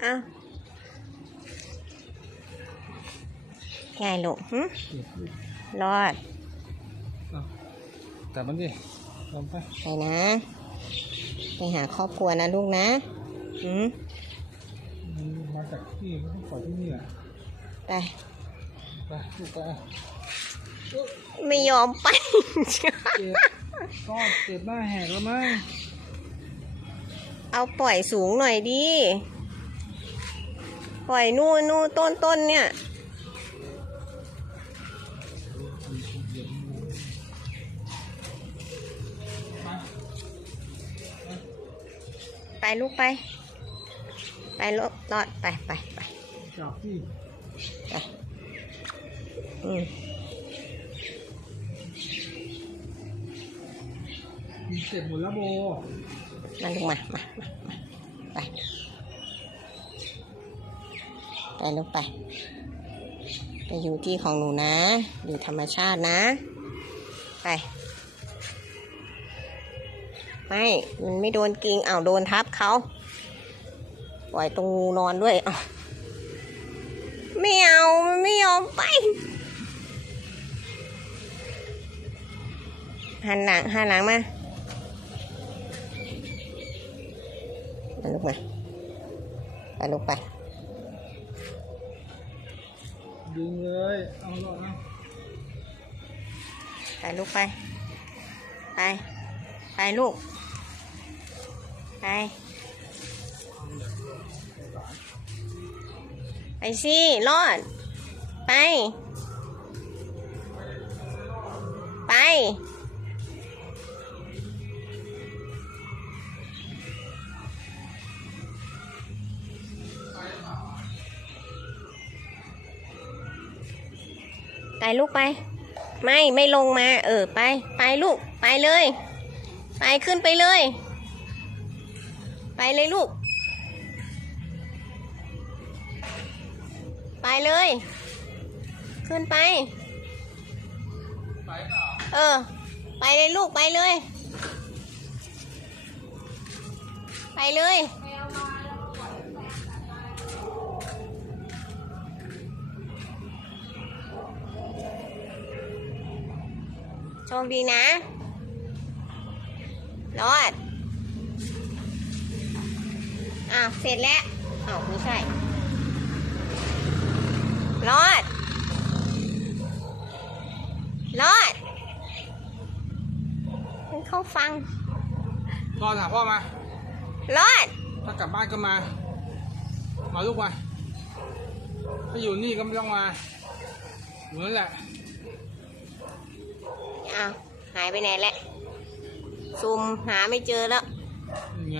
เอาไงลูกหึรอดแต่มันดิลงไปไปนะ ไปหาครอบครัวนะลูกนะหืมมันมาจากที่มันต้องปล่อยที่นี่แหละไปไปลูกไปไม่ยอมไปเจ็บก็เจ็บหน้าแหกแล้วมั้งเอาปล่อยสูงหน่อยดิ ปล่อยนู่นนู่นต้นต้นเนี่ย ไปลูกไป ไปลูกรอดไปไปไปจากที่ไปอืมมันเจ็บหมดแล้วโบมาลูกมามามามาไป ไปลูกไป ไปอยู่ที่ของหนูนะ อยู่ธรรมชาตินะ ไป ไม่ มันไม่โดนกิงอ้าวโดนทับเขา ปล่อยตรงงูนอนด้วยอ้าไม่เอามันไม่ยอมไป หันหลังหันหลังมาไปลูกมาไปลูกไป ดึงเลย เอาหรอกนะไปลูกไป ไป ไปลูก ไป ไปสิรอด ไป ไป ไปลูกไป ไม่ไม่ลงมา เออไป ไปลูกไปเลย ไปขึ้นไปเลย ไปเลยลูก ไปเลย ขึ้นไปไปเออ ไปเลยลูกไปเลย ไปเลย ชคดีนะรอดอ้าวเสร็จแล้วอ้าวไม่ใช่รอดรอดให้เขาฟังรอถามพ่อมารอดถ้ากลับบ้านก็มา มาลูกมาถ้าอยู่นี่ก็ไม่ต้องมาเหมือนนแหละ อ้าวหายไปไหนแล้วซูมหาไม่เจอแล้ว ไง